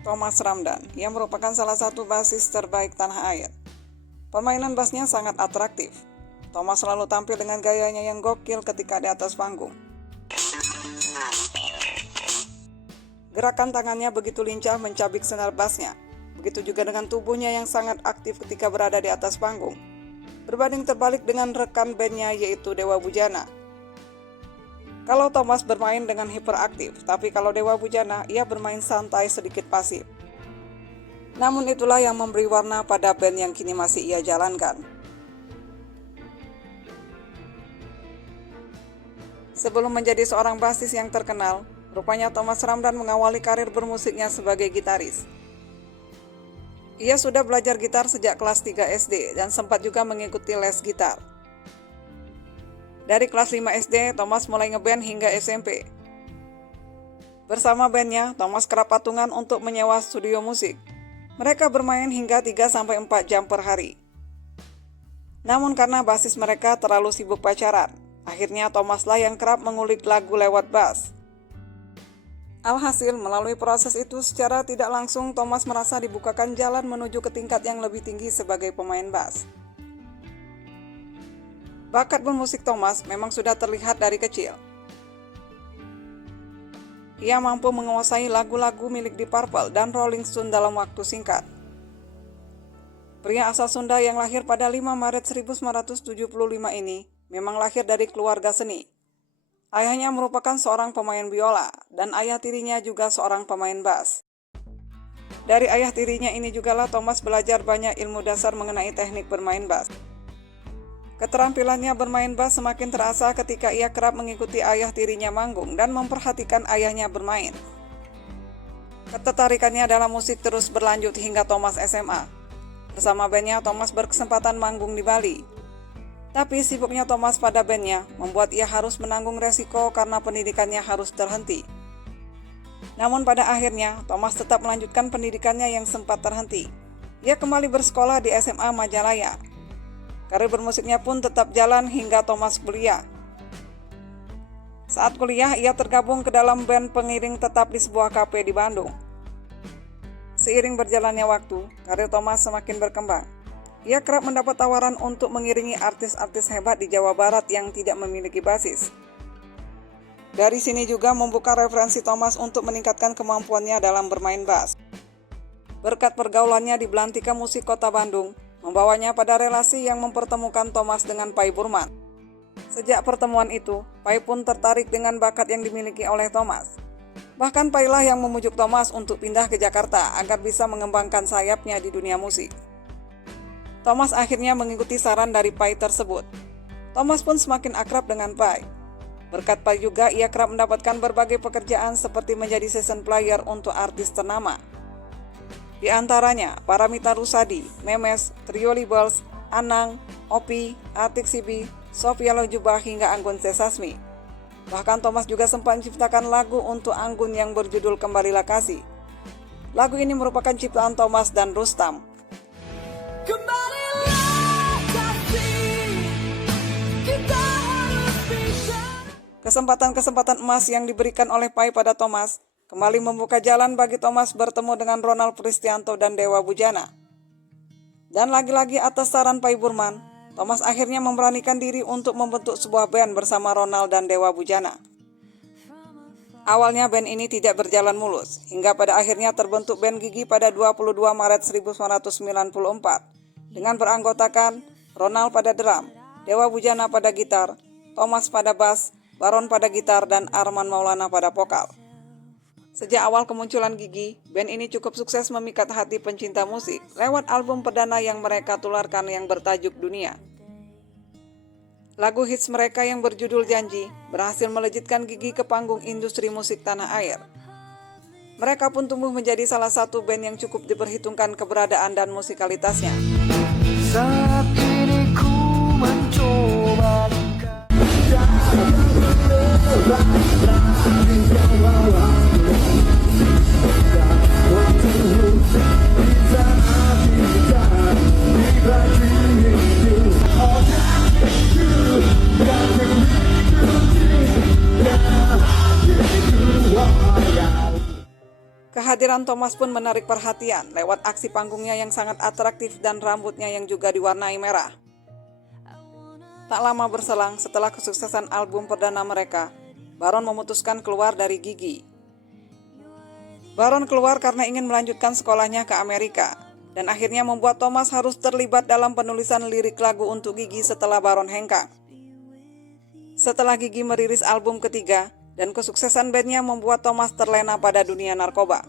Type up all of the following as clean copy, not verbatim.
Thomas Ramdhan, yang merupakan salah satu basis terbaik tanah air. Permainan bassnya sangat atraktif. Thomas selalu tampil dengan gayanya yang gokil ketika di atas panggung. Gerakan tangannya begitu lincah mencabik senar bassnya. Begitu juga dengan tubuhnya yang sangat aktif ketika berada di atas panggung. Berbanding terbalik dengan rekan bandnya yaitu Dewa Bujana. Kalau Thomas bermain dengan hiperaktif, tapi kalau Dewa Bujana ia bermain santai sedikit pasif. Namun itulah yang memberi warna pada band yang kini masih ia jalankan. Sebelum menjadi seorang bassis yang terkenal, rupanya Thomas Ramdhan mengawali karir bermusiknya sebagai gitaris. Ia sudah belajar gitar sejak kelas 3 SD dan sempat juga mengikuti les gitar. Dari kelas 5 SD, Thomas mulai ngeband hingga SMP. Bersama bandnya, Thomas kerap patungan untuk menyewa studio musik. Mereka bermain hingga 3-4 jam per hari. Namun karena basis mereka terlalu sibuk pacaran, akhirnya Thomaslah yang kerap mengulik lagu lewat bass. Alhasil, melalui proses itu secara tidak langsung Thomas merasa dibukakan jalan menuju ke tingkat yang lebih tinggi sebagai pemain bass. Bakat bermusik Thomas memang sudah terlihat dari kecil. Ia mampu menguasai lagu-lagu milik Deep Purple dan Rolling Stone dalam waktu singkat. Pria asal Sunda yang lahir pada 5 Maret 1975 ini memang lahir dari keluarga seni. Ayahnya merupakan seorang pemain biola dan ayah tirinya juga seorang pemain bass. Dari ayah tirinya ini jugalah Thomas belajar banyak ilmu dasar mengenai teknik bermain bass. Keterampilannya bermain bass semakin terasa ketika ia kerap mengikuti ayah tirinya manggung dan memperhatikan ayahnya bermain. Ketertarikannya dalam musik terus berlanjut hingga Thomas SMA. Bersama bandnya, Thomas berkesempatan manggung di Bali. Tapi sibuknya Thomas pada bandnya membuat ia harus menanggung resiko karena pendidikannya harus terhenti. Namun pada akhirnya, Thomas tetap melanjutkan pendidikannya yang sempat terhenti. Ia kembali bersekolah di SMA Majalaya. Karir bermusiknya pun tetap jalan hingga Thomas kuliah. Saat kuliah, ia tergabung ke dalam band pengiring tetap di sebuah kafe di Bandung. Seiring berjalannya waktu, karir Thomas semakin berkembang. Ia kerap mendapat tawaran untuk mengiringi artis-artis hebat di Jawa Barat yang tidak memiliki basis. Dari sini juga membuka referensi Thomas untuk meningkatkan kemampuannya dalam bermain bass. Berkat pergaulannya di Belantika Musik Kota Bandung, membawanya pada relasi yang mempertemukan Thomas dengan Pai Burman. Sejak pertemuan itu, Pai pun tertarik dengan bakat yang dimiliki oleh Thomas. Bahkan Pai lah yang memujuk Thomas untuk pindah ke Jakarta agar bisa mengembangkan sayapnya di dunia musik. Thomas akhirnya mengikuti saran dari Pai tersebut. Thomas pun semakin akrab dengan Pai. Berkat Pai juga ia kerap mendapatkan berbagai pekerjaan seperti menjadi session player untuk artis ternama. Di antaranya Paramita Rusady, Memes, Trio Libels, Anang, Opi, Atik Sibi, Sophia Latjuba hingga Anggun C. Sasmi. Bahkan Thomas juga sempat menciptakan lagu untuk Anggun yang berjudul Kembalilah Kasih. Lagu ini merupakan ciptaan Thomas dan Rustam. Kesempatan-kesempatan emas yang diberikan oleh Pai pada Thomas kembali membuka jalan bagi Thomas bertemu dengan Ronald Pristianto dan Dewa Bujana. Dan lagi-lagi atas saran Pai Burman, Thomas akhirnya memberanikan diri untuk membentuk sebuah band bersama Ronald dan Dewa Bujana. Awalnya band ini tidak berjalan mulus, hingga pada akhirnya terbentuk band Gigi pada 22 Maret 1994 dengan beranggotakan Ronald pada drum, Dewa Bujana pada gitar, Thomas pada bass, Baron pada gitar, dan Arman Maulana pada vokal. Sejak awal kemunculan Gigi, band ini cukup sukses memikat hati pencinta musik lewat album perdana yang mereka tularkan yang bertajuk Dunia. Lagu hits mereka yang berjudul Janji berhasil melejitkan Gigi ke panggung industri musik tanah air. Mereka pun tumbuh menjadi salah satu band yang cukup diperhitungkan keberadaan dan musikalitasnya. Saat ini ku mencoba Kehadiran Thomas pun menarik perhatian lewat aksi panggungnya yang sangat atraktif dan rambutnya yang juga diwarnai merah. Tak lama berselang setelah kesuksesan album perdana mereka, Baron memutuskan keluar dari Gigi. Baron keluar karena ingin melanjutkan sekolahnya ke Amerika, dan akhirnya membuat Thomas harus terlibat dalam penulisan lirik lagu untuk Gigi setelah Baron hengkang. Setelah Gigi merilis album ketiga, dan kesuksesan bandnya membuat Thomas terlena pada dunia narkoba.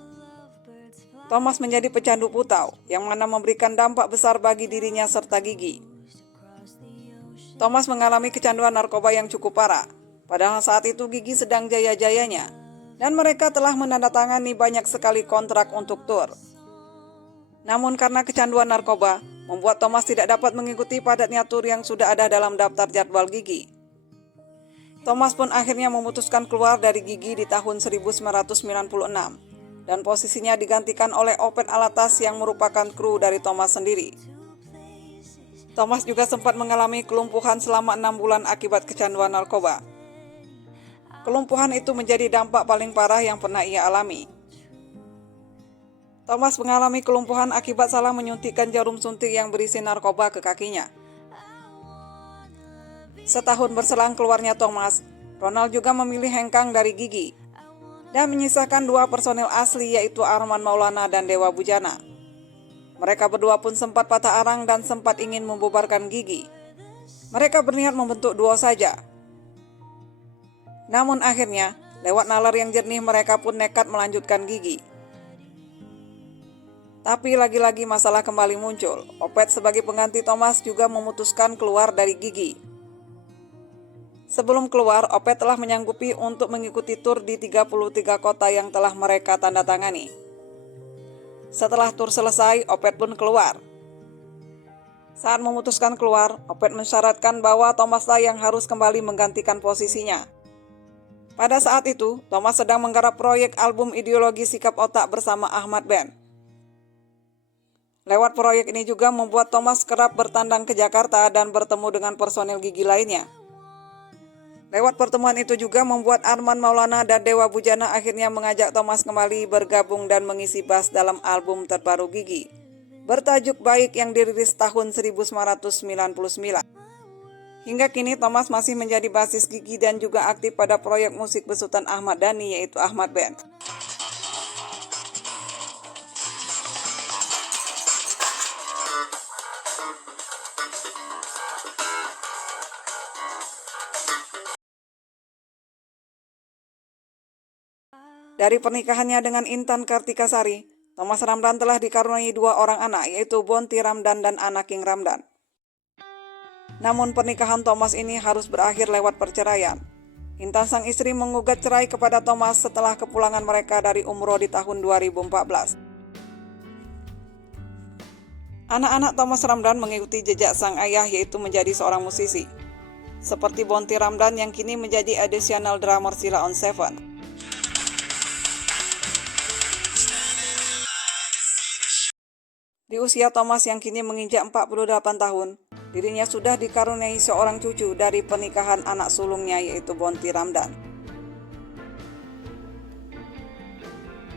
Thomas menjadi pecandu putau, yang mana memberikan dampak besar bagi dirinya serta Gigi. Thomas mengalami kecanduan narkoba yang cukup parah, padahal saat itu Gigi sedang jaya-jayanya, dan mereka telah menandatangani banyak sekali kontrak untuk tur. Namun karena kecanduan narkoba, membuat Thomas tidak dapat mengikuti padatnya tur yang sudah ada dalam daftar jadwal Gigi. Thomas pun akhirnya memutuskan keluar dari Gigi di tahun 1996, dan posisinya digantikan oleh Opet Alatas yang merupakan kru dari Thomas sendiri. Thomas juga sempat mengalami kelumpuhan selama 6 bulan akibat kecanduan narkoba. Kelumpuhan itu menjadi dampak paling parah yang pernah ia alami. Thomas mengalami kelumpuhan akibat salah menyuntikkan jarum suntik yang berisi narkoba ke kakinya. Setahun berselang keluarnya Thomas, Ronald juga memilih hengkang dari Gigi dan menyisakan 2 personel asli yaitu Arman Maulana dan Dewa Bujana. Mereka berdua pun sempat patah arang dan sempat ingin membubarkan Gigi. Mereka berniat membentuk duo saja. Namun akhirnya, lewat nalar yang jernih mereka pun nekat melanjutkan Gigi. Tapi lagi-lagi masalah kembali muncul. Opet sebagai pengganti Thomas juga memutuskan keluar dari Gigi. Sebelum keluar, Opet telah menyanggupi untuk mengikuti tur di 33 kota yang telah mereka tanda tangani. Setelah tur selesai, Opet pun keluar. Saat memutuskan keluar, Opet mensyaratkan bahwa Thomaslah yang harus kembali menggantikan posisinya. Pada saat itu, Thomas sedang menggarap proyek album Ideologi Sikap Otak bersama Ahmad Band. Lewat proyek ini juga membuat Thomas kerap bertandang ke Jakarta dan bertemu dengan personel Gigi lainnya. Lewat pertemuan itu juga membuat Arman Maulana dan Dewa Bujana akhirnya mengajak Thomas kembali bergabung dan mengisi bass dalam album terbaru Gigi, bertajuk Baik yang dirilis tahun 1999. Hingga kini Thomas masih menjadi basis Gigi dan juga aktif pada proyek musik besutan Ahmad Dhani yaitu Ahmad Band. Dari pernikahannya dengan Intan Kartikasari, Thomas Ramdhan telah dikaruniai 2 orang anak yaitu Bonti Ramdhan dan Ana King Ramdhan. Namun pernikahan Thomas ini harus berakhir lewat perceraian. Intan sang istri menggugat cerai kepada Thomas setelah kepulangan mereka dari umroh di tahun 2014. Anak-anak Thomas Ramdhan mengikuti jejak sang ayah yaitu menjadi seorang musisi. Seperti Bonti Ramdhan yang kini menjadi additional drummer Sheila on 7. Di usia Thomas yang kini menginjak 48 tahun, dirinya sudah dikaruniai seorang cucu dari pernikahan anak sulungnya yaitu Bonti Ramdhan.